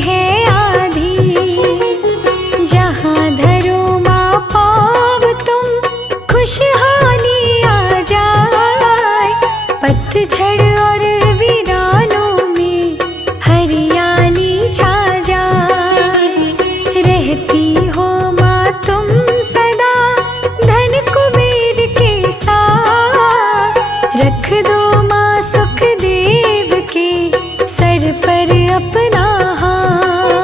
है आधी। जहाँ धरो माँ पाव तुम खुशहाली आ जाए। पतझड़ और वीरानों में हरियाली छा जाए। रहती हो माँ तुम सदा धन कुबेर के साथ। रख दो माँ सुखदेव के सर पर अपना हाथ।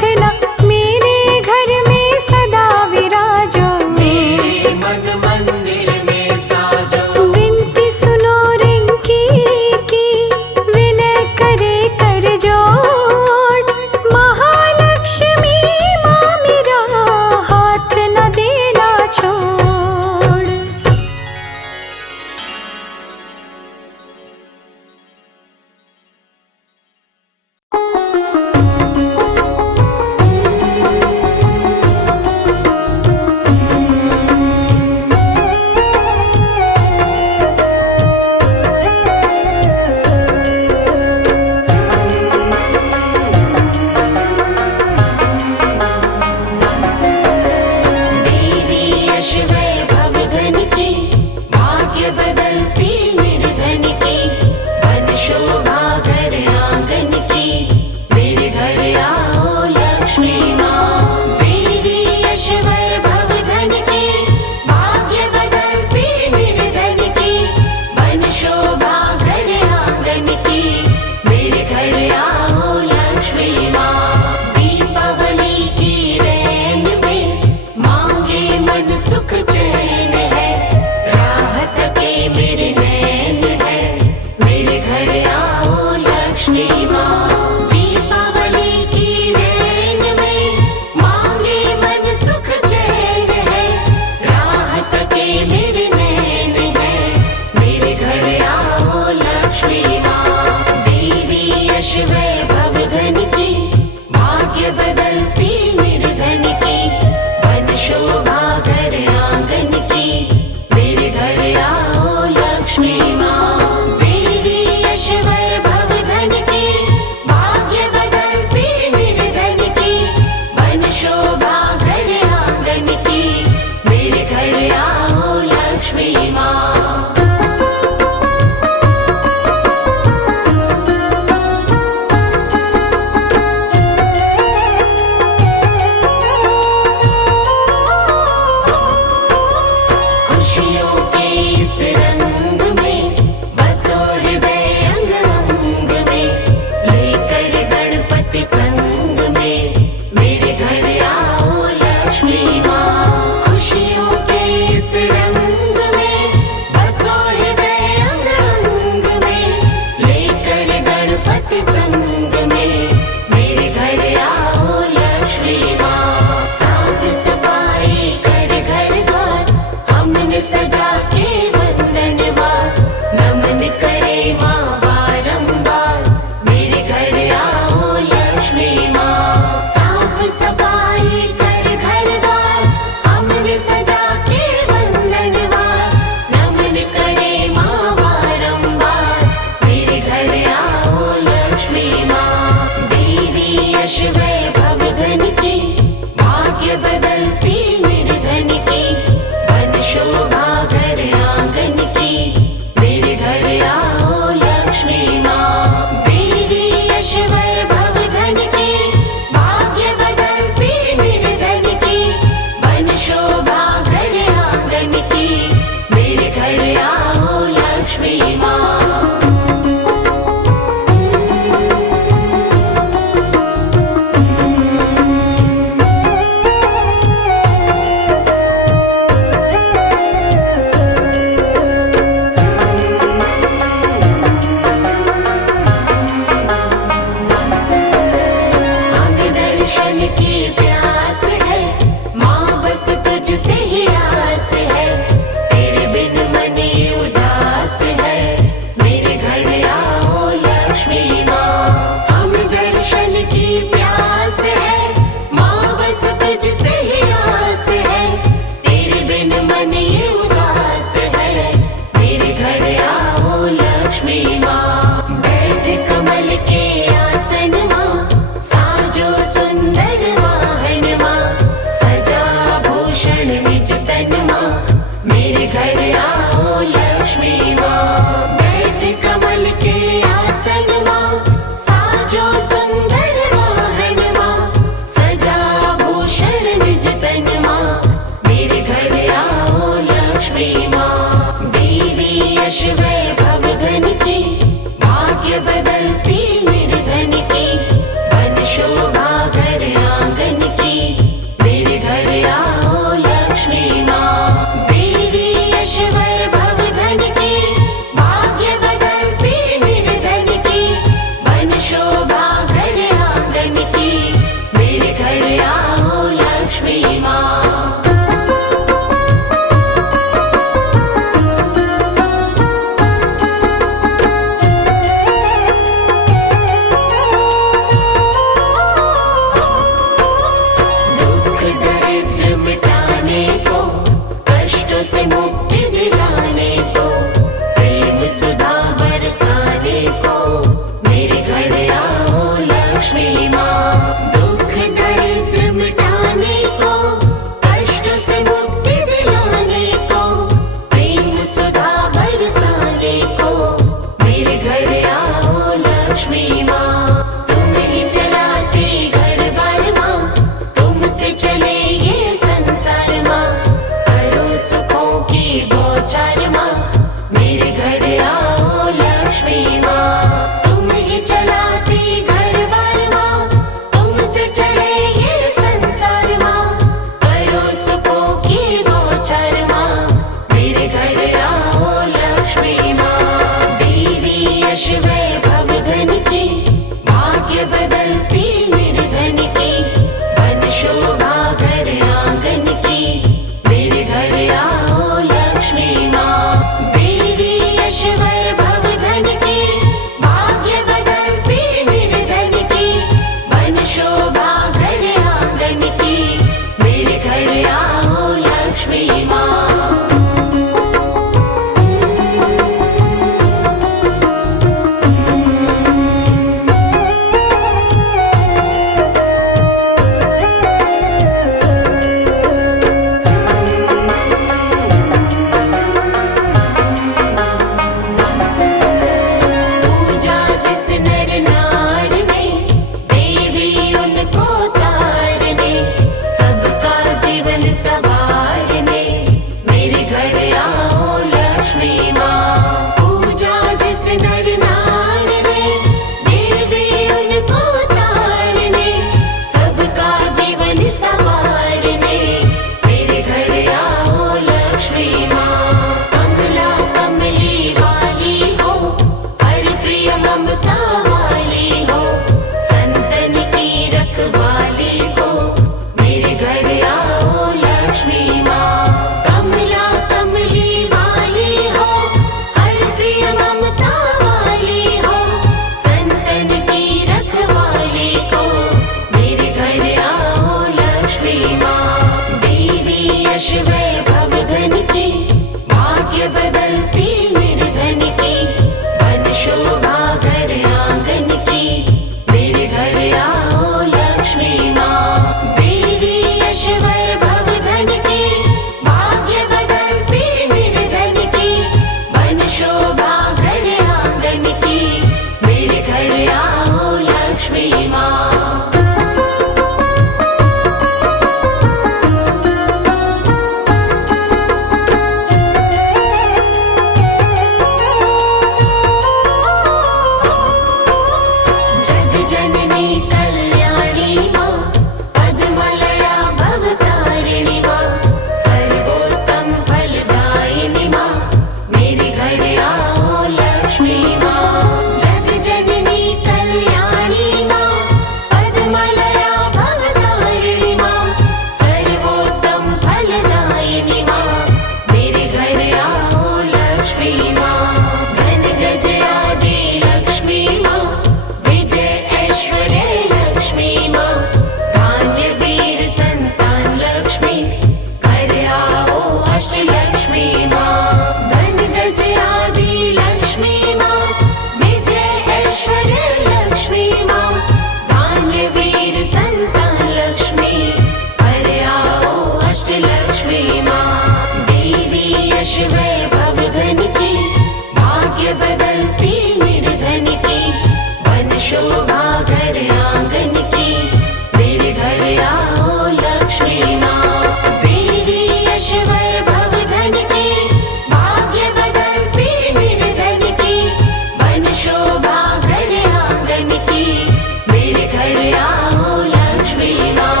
मेरे घर आओ लक्ष्मी माँ,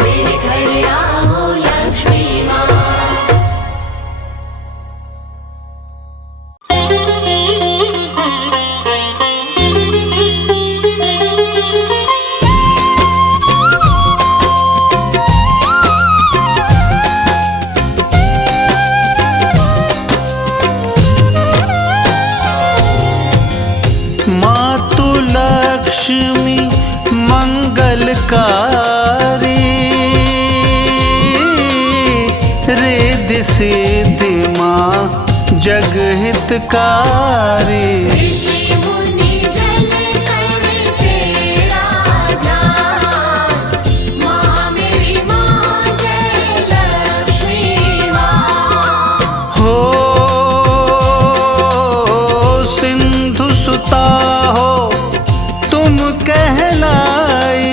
मेरे घर आओ लक्ष्मी माँ। मातु लक्ष्मी मंगलकारी, रिद्धि सिद्धि माँ जगहितकारी। ऋषि मुनि जन कर तेरा जाप, माँ मेरी माँ जय लक्ष्मी माँ। हो सिंधु सुता हो तुम कहलाई,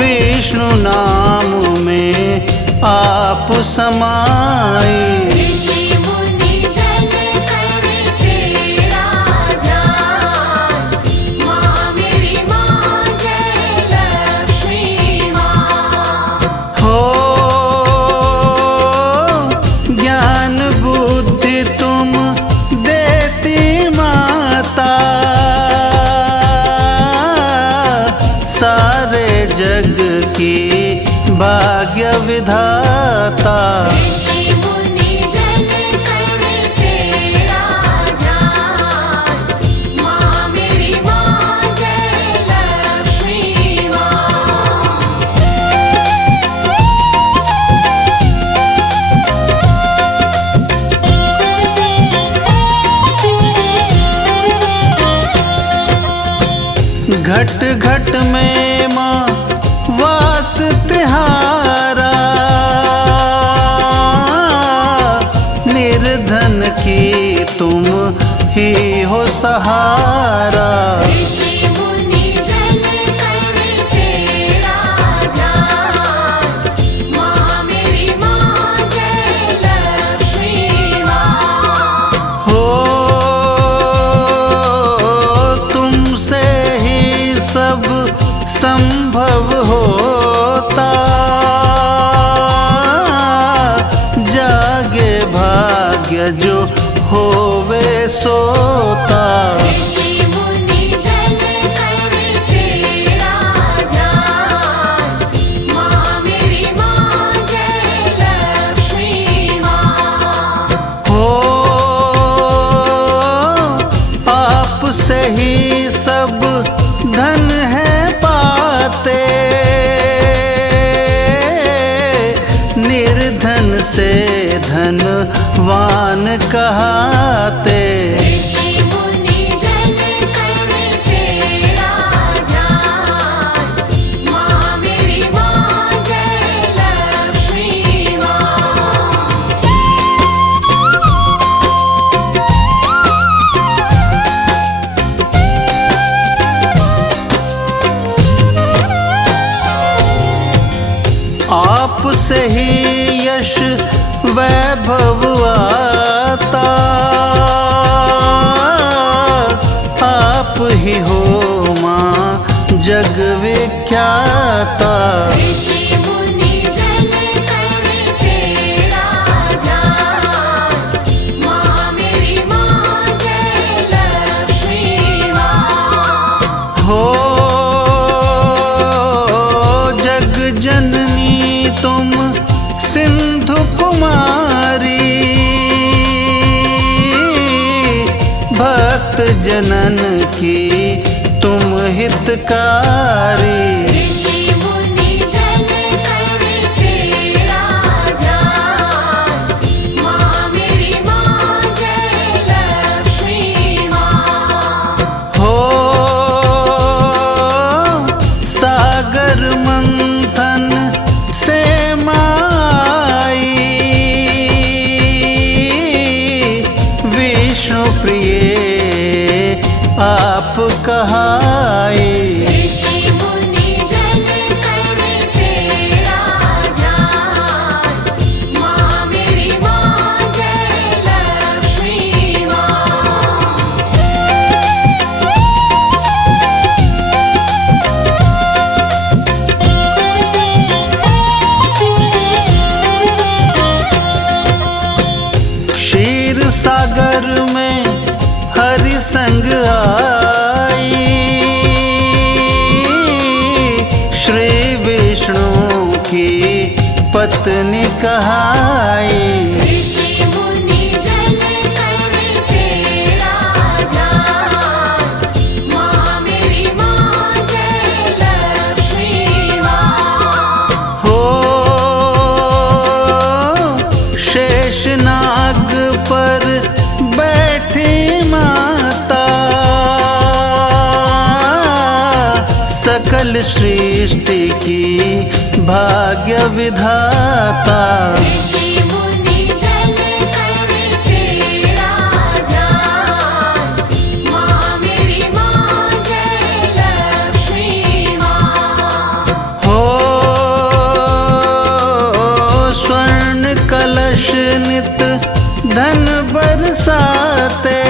विष्णु नाम में आप समाई। ऋषि मुनि जन कर तेरा जाप, माँ मेरी माँ जय लक्ष्मी माँ। हो ज्ञान बुद्धि तुम देती माता, सारे जग की भाग्य विधाता। ऋषि मुनि जन कर तेरा जाप, माँ मेरी माँ जय लक्ष्मी माँ। घट घट में माँ वास तिहारा, निर्धन की तुम ही हो सहारा। ऋषि मुनि जन कर तेरा जाप, माँ मेरी माँ जय लक्ष्मी माँ। हो तुमसे ही सब संभव होता, जागे भाग्य जो होवे सोता। ऋषि मुनि जन कर तेरा जाप, माँ मेरी माँ जय लक्ष्मी माँ। हो आप से ही सब धन है पाते, निर्धन से धनवान कहाते। ऋषि मुनि जन कर तेरा जाप, माँ मेरी माँ जय लक्ष्मी माँ। आप से ही यश वैभव आता, आप ही हो माँ जग विख्याता। ऋषि मुनि जन कर तेरा जाप, माँ मेरी माँ जय लक्ष्मी माँ। हो जग जननी तुम सिंधु कुमारी, भक्त जनन की तुम हितकारी। ऋषि मुनि जन कर तेरा जाप, माँ मेरी माँ जय लक्ष्मी माँ। हो सागर मंथन से माई, विष्णु प्रिय आप कहाई। ऋषि मुनि जन कर तेरा जाप, माँ मेरी माँ जय लक्ष्मी माँ। कहाई। ऋषि मुनि जन कर तेरा जान, माँ मेरी माँ जय लक्ष्मी माँ। हो शेषनाग पर बैठी माता, सकल सृष्टि की भाग्य विधाता। ऋषि मुनि जन कर तेरा जान, माँ मेरी माँ जय लक्ष्मी माँ। हो स्वर्ण कलश नित धन बरसाते,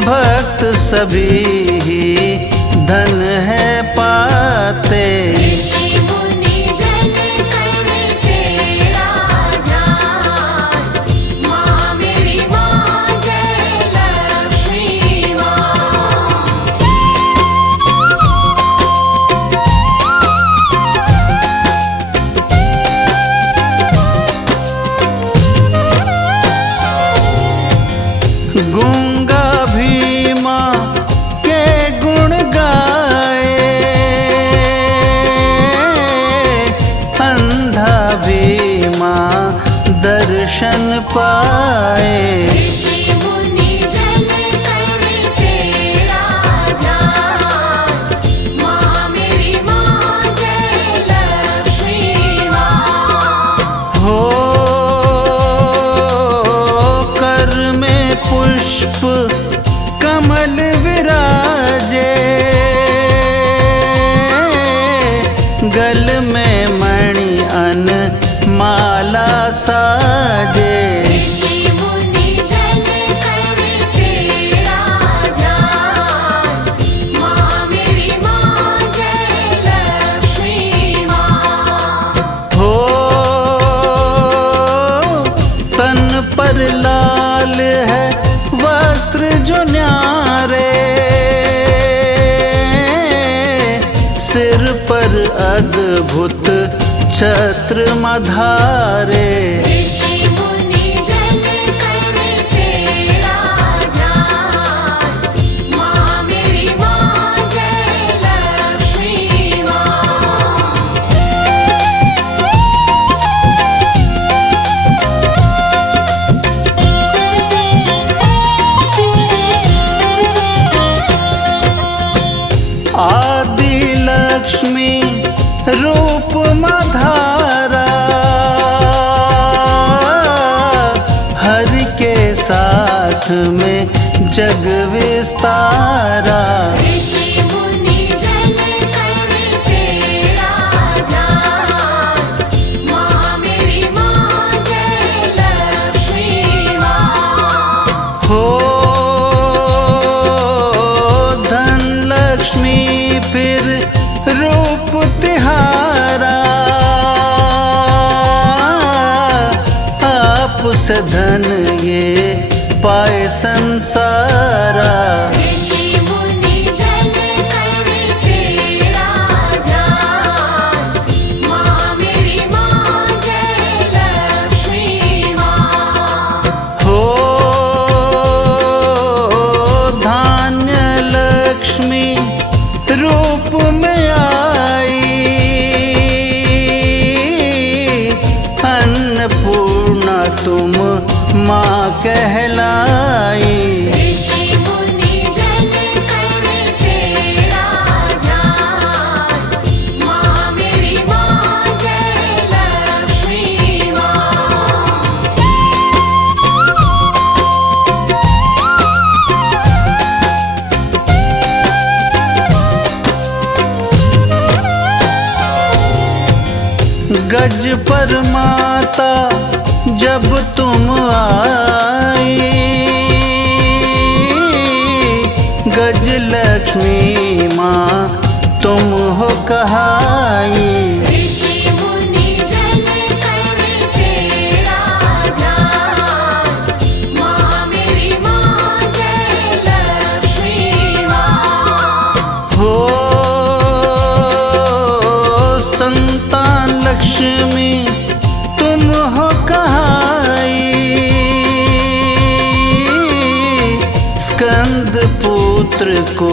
भक्त सभी ही धन है पाते। ऋषि मुनि जन कर तेरा जान, माँ मेरी माँ जय लक्ष्मी माँ। गूंगा भी माँ के गुण गाए, अंधा भी माँ दर्शन पाए। ऋषि मुनि जन कर तेरा जान, माँ मेरी माँ जय लक्ष्मी माँ। हो कर में पुष्प कमल विराजे, गल में मणि अन माला साजे। ऋषि मुनि जन कर तेरा जान, माँ मेरी माँ जय लक्ष्मी माँ। हो तन पर लाल है वस्त्र जो न्यारे, सिर पर अद्भुत छत्र मधारे। ऋषि मुनि जन कर तेरा जान, माँ मेरी माँ जय लक्ष्मी माँ। आदि लक्ष्मी रूप मधारा, हरि के साथ में जग विस्तारा। ऋषि मुनि जन कर तेरा जान, माँ मेरी माँ जय लक्ष्मी माँ। हो धन लक्ष्मी फिर रूप तिहारा, आप से धन ये पाए संसारा। ऋषि मुनि जन कर तेरा जान, माँ मेरी माँ जय लक्ष्मी माँ। हो धान्य लक्ष्मी रूप में आई, अन्नपूर्णा तुम माँ कहलाई। ऋषि मुनि जन कर तेरा जान, माँ मेरी माँ जय लक्ष्मी माँ। गज पर माता जब तुम आई, गज लक्ष्मी माँ तुम हो कहाई। ऋषि मुनि जन कर तेरा जान, माँ मेरी माँ जय लक्ष्मी माँ। हो संतान स्कंद पुत्र को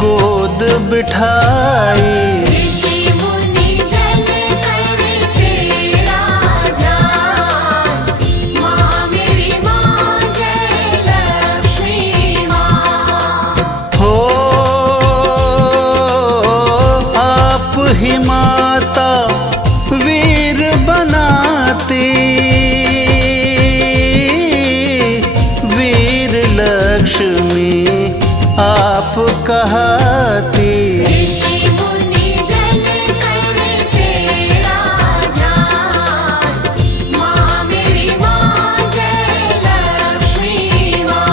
गोद बिठाई। ऋषि मुनि जन कर तेरा ध्यान, माँ मेरी माँ जय लक्ष्मी माँ। हो आप ही माता वीर बनाती, वीर लक्ष्मी आप कहती। ऋषि मुनि जन कर तेरा ध्यान, माँ मेरी माँ जय लक्ष्मी माँ।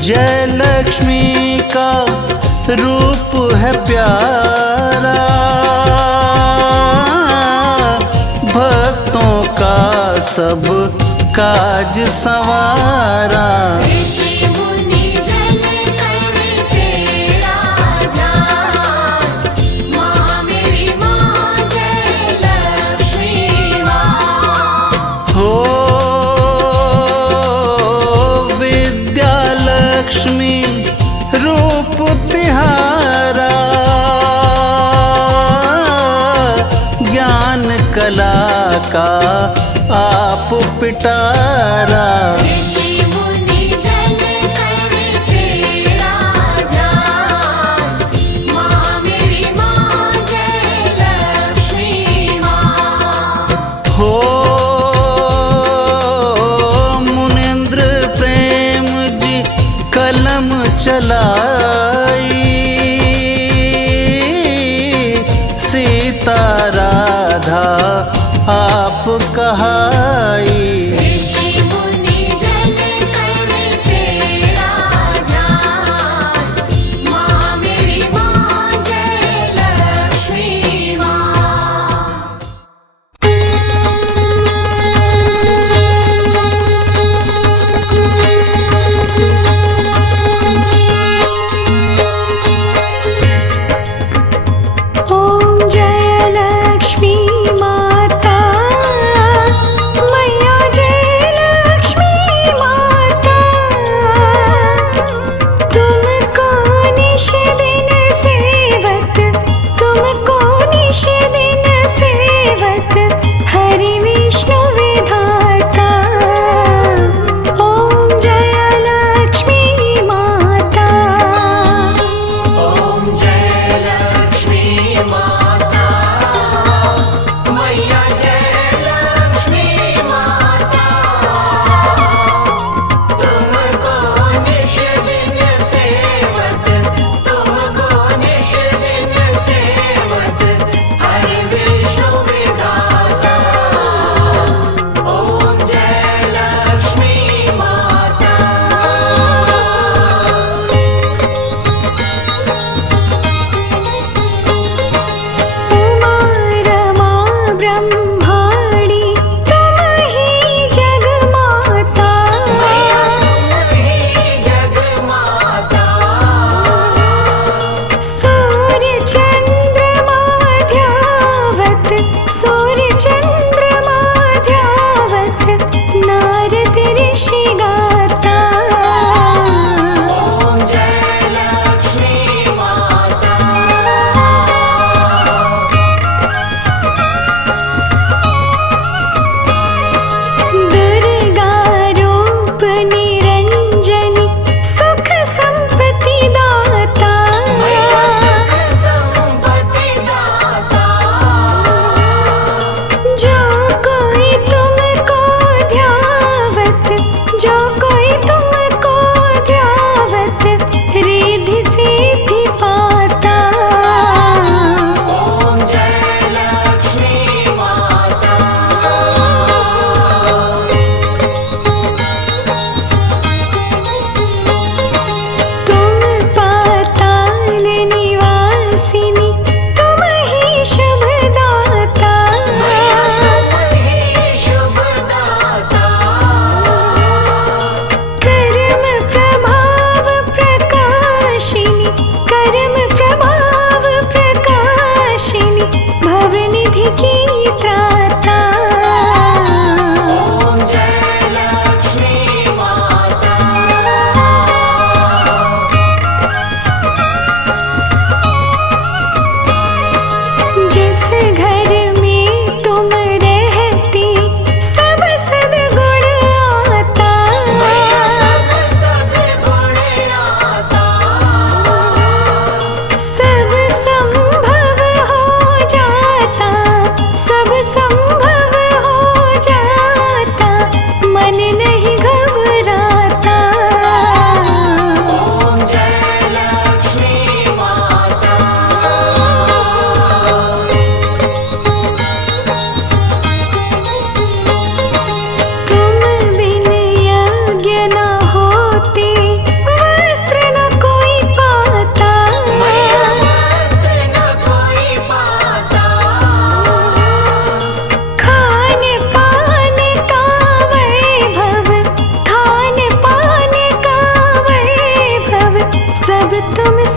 जय लक्ष्मी का रूप है प्यारा, भक्तों का सब काज संवारा। ऋषि मुनि जन कर तेरा ध्यान, माँ मेरी माँ जय लक्ष्मी माँ। हो विद्या लक्ष्मी रूप तिहारा, ज्ञान कला का आप पिटारा। ऋषि मुनि जन कर तेरा ध्यान, माँ मेरी माँ जय लक्ष्मी माँ। हो मुनिंद्र प्रेम जी कलम चलाई, सीता राधा आप कहाई। ऋषि मुनि जन कर तेरा ध्यान, माँ मेरी माँ जय लक्ष्मी माँ।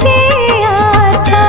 से आता